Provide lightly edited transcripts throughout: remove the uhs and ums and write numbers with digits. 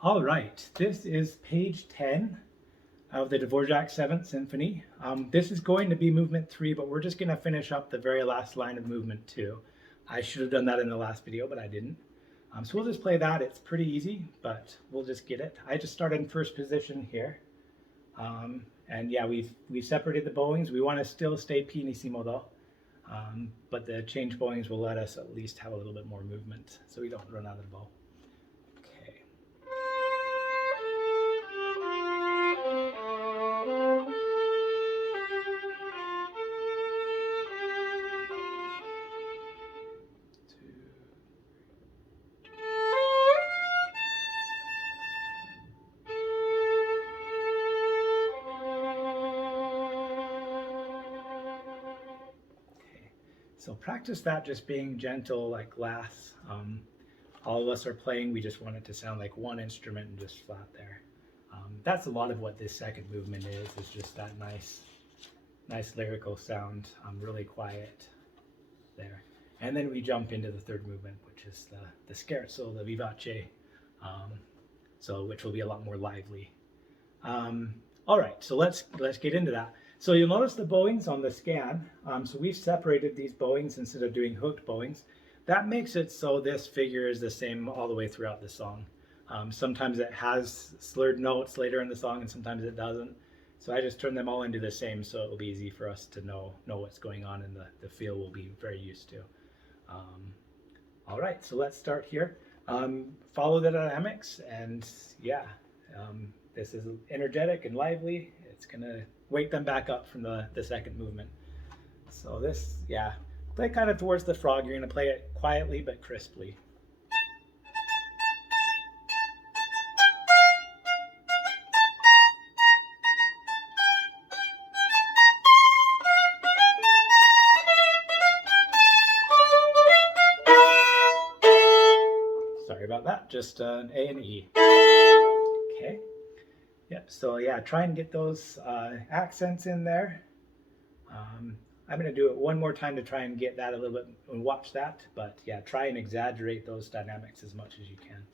All right, this is page 10 of the Dvorak 7th Symphony. This is going to be movement 3, but we're just going to finish up the very last line of movement 2. I should have done that in the last video, but I didn't. So we'll just play that. It's pretty easy, but we'll just get it. I just started in first position here. And yeah, we've separated the bowings. We want to still stay pianissimo though. But the change bowings will let us at least have a little bit more movement so we don't run out of the bow. Okay. So practice that just being gentle like glass. All of us are playing, we just want it to sound like one instrument and just flat there. That's a lot of what this second movement is just that nice lyrical sound, really quiet there. And then we jump into the third movement, which is the scherzo, the vivace, which will be a lot more lively. All right, so let's get into that. So you'll notice the bowings on the scan. So we've separated these bowings instead of doing hooked bowings. That makes it so this figure is the same all the way throughout the song. Sometimes it has slurred notes later in the song and sometimes it doesn't. So I just turn them all into the same so it will be easy for us to know what's going on and the feel we'll be very used to. All right, so let's start here. Follow the dynamics and yeah, this is energetic and lively. It's gonna wake them back up from the second movement. So this, yeah, play kind of towards the frog. You're gonna play it quietly but crisply. Sorry about that, just an A and E. Okay. Yep, so yeah, try and get those accents in there. I'm going to do it one more time to try and get that a little bit and watch that. But yeah, try and exaggerate those dynamics as much as you can.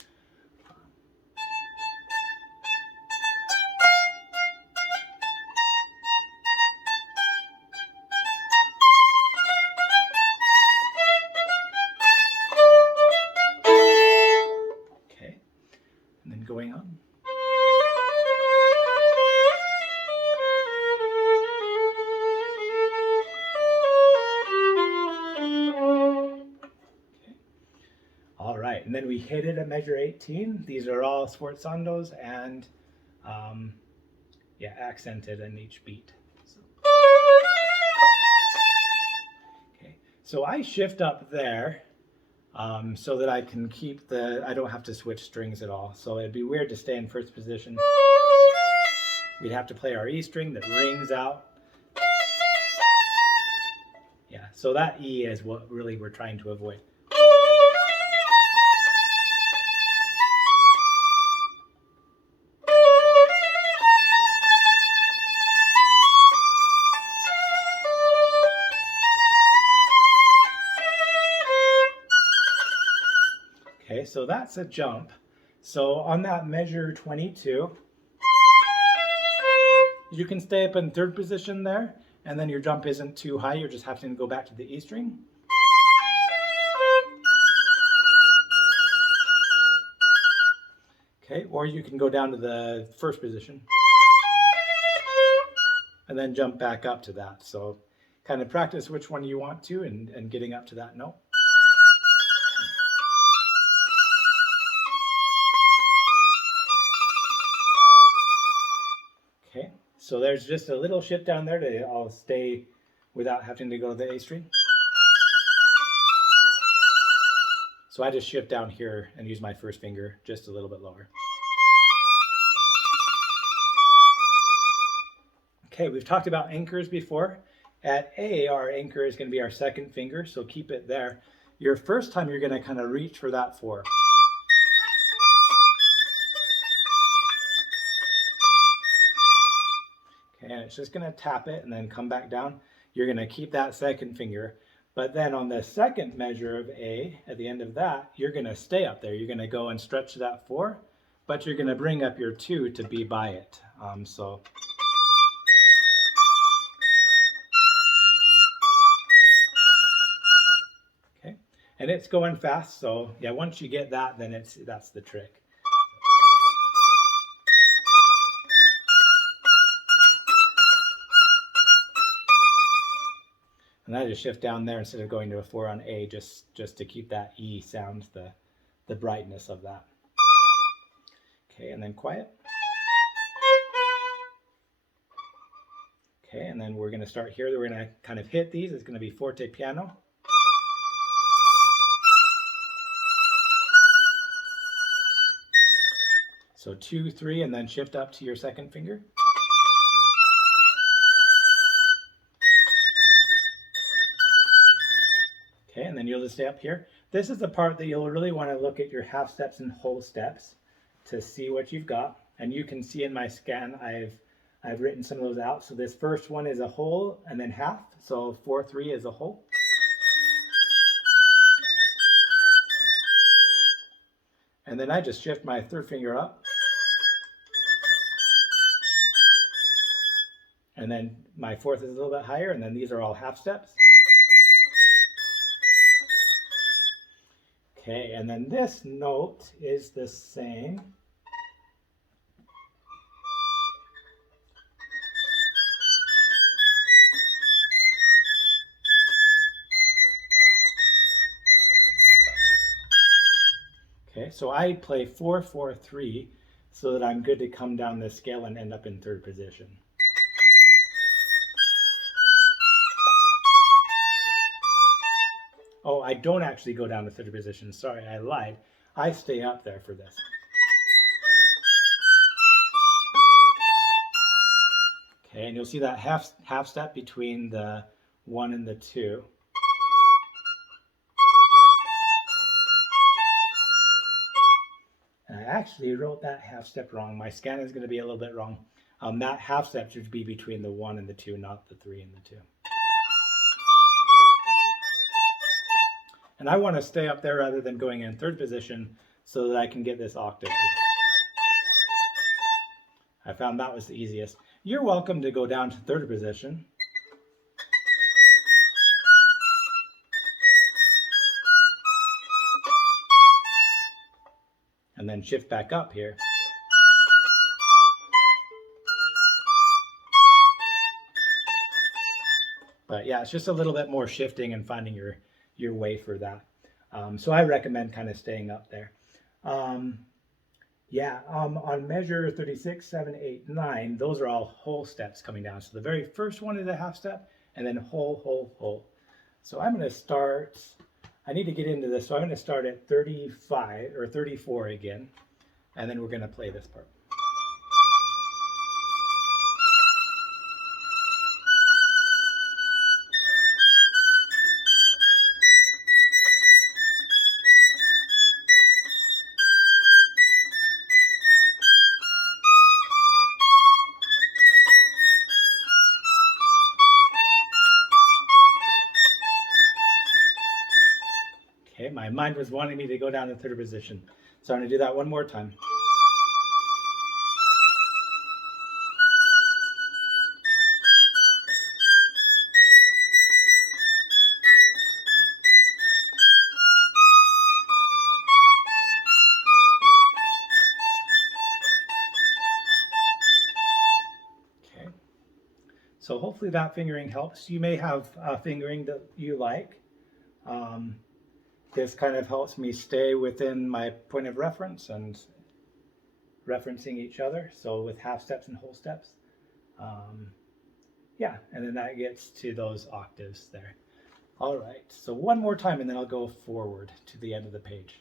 Okay, and then going on. All right, and then we hit it at measure 18. These are all sforzandos and yeah, accented in each beat. Okay, so I shift up there so that I can keep I don't have to switch strings at all. So it'd be weird to stay in first position. We'd have to play our E string that rings out. Yeah, so that E is what really we're trying to avoid. Okay, so that's a jump. So on that measure 22, you can stay up in third position there, and then your jump isn't too high. You're just having to go back to the E string. Okay, or you can go down to the first position and then jump back up to that. So kind of practice which one you want to and getting up to that note. Okay, so there's just a little shift down there to I'll stay without having to go to the A string. So I just shift down here and use my first finger just a little bit lower. Okay, we've talked about anchors before. At A, our anchor is going to be our second finger, so keep it there. Your first time, you're going to kind of reach for that 4. Okay, and it's just going to tap it and then come back down. You're going to keep that second finger. But then on the second measure of A, at the end of that, you're going to stay up there. You're going to go and stretch that 4, but you're going to bring up your 2 to be by it. Okay, and it's going fast, so yeah, once you get that, then that's the trick. And I just shift down there instead of going to a 4 on A, just to keep that E sound, the brightness of that. Okay, and then quiet. Okay, and then we're going to start here. We're going to kind of hit these. It's going to be forte piano. So 2, 3, and then shift up to your second finger. Okay, and then you'll just stay up here. This is the part that you'll really want to look at your half steps and whole steps to see what you've got. And you can see in my scan, I've written some of those out. So this first one is a whole and then half. So 4, 3 is a whole. And then I just shift my third finger up. And then my fourth is a little bit higher, and then these are all half steps. Okay, and then this note is the same. Okay, so I play 4, 4, 3 so that I'm good to come down this scale and end up in third position. Oh, I don't actually go down to third position. Sorry, I lied. I stay up there for this. Okay, and you'll see that half step between the 1 and the 2. And I actually wrote that half step wrong. My scan is going to be a little bit wrong. That half step should be between the 1 and the 2, not the 3 and the 2. And I want to stay up there rather than going in third position so that I can get this octave. I found that was the easiest. You're welcome to go down to third position. And then shift back up here. But yeah, it's just a little bit more shifting and finding your way for that. So I recommend kind of staying up there. On measure 36, 7, 8, 9, those are all whole steps coming down. So the very first one is a half step, and then whole, whole, whole. So I'm going to start, I need to get into this, so I'm going to start at 35 or 34 again, and then we're going to play this part. Okay, my mind was wanting me to go down to third position. So I'm going to do that one more time. Okay, so hopefully that fingering helps. You may have a fingering that you like. This kind of helps me stay within my point of reference and referencing each other. So with half steps and whole steps. Yeah, and then that gets to those octaves there. All right, so one more time and then I'll go forward to the end of the page.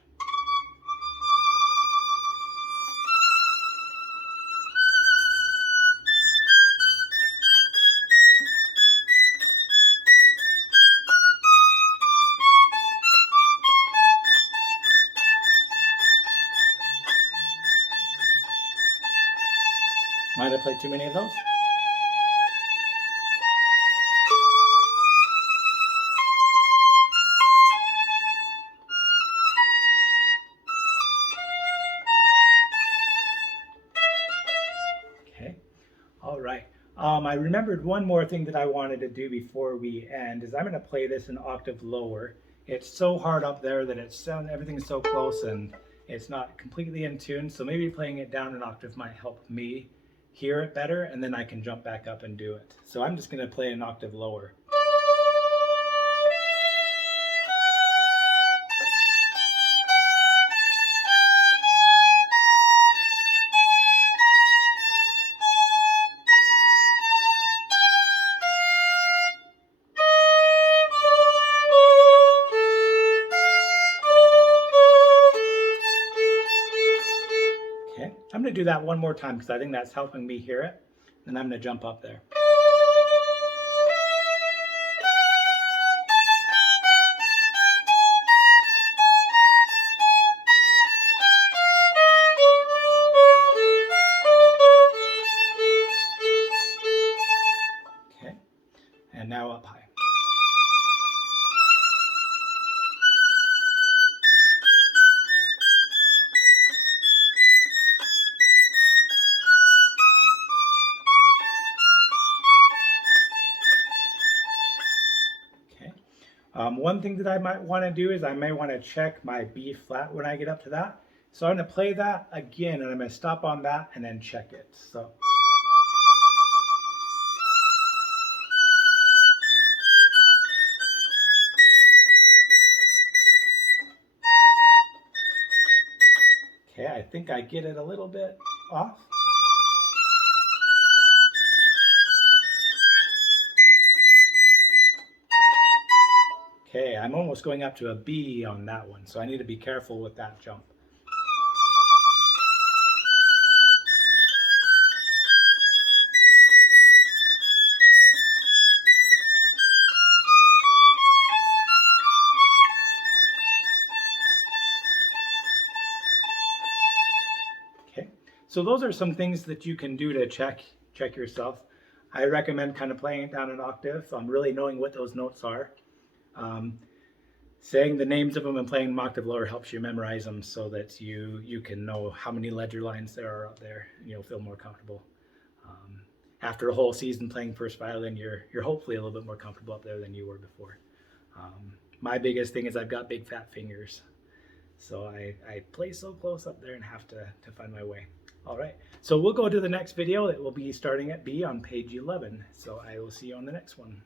Might have played too many of those? I remembered one more thing that I wanted to do before we end is I'm going to play this an octave lower. It's so hard up there that everything's so close and it's not completely in tune. So maybe playing it down an octave might help me hear it better, and then I can jump back up and do it. So I'm just going to play an octave lower. Okay, I'm going to do that one more time because I think that's helping me hear it. And I'm going to jump up there. Okay, and now up high. One thing that I might want to do is I may want to check my B flat when I get up to that. So I'm going to play that again, and I'm going to stop on that and then check it. So. Okay, I think I get it a little bit off. Okay, I'm almost going up to a B on that one, so I need to be careful with that jump. Okay, so those are some things that you can do to check yourself. I recommend kind of playing it down an octave, so I'm really knowing what those notes are. Saying the names of them and playing them octave lower helps you memorize them so that you can know how many ledger lines there are up there, and you'll feel more comfortable. After a whole season playing first violin, you're hopefully a little bit more comfortable up there than you were before. My biggest thing is I've got big fat fingers, so I play so close up there and have to find my way. All right, so we'll go to the next video. It will be starting at B on page 11. So I will see you on the next one.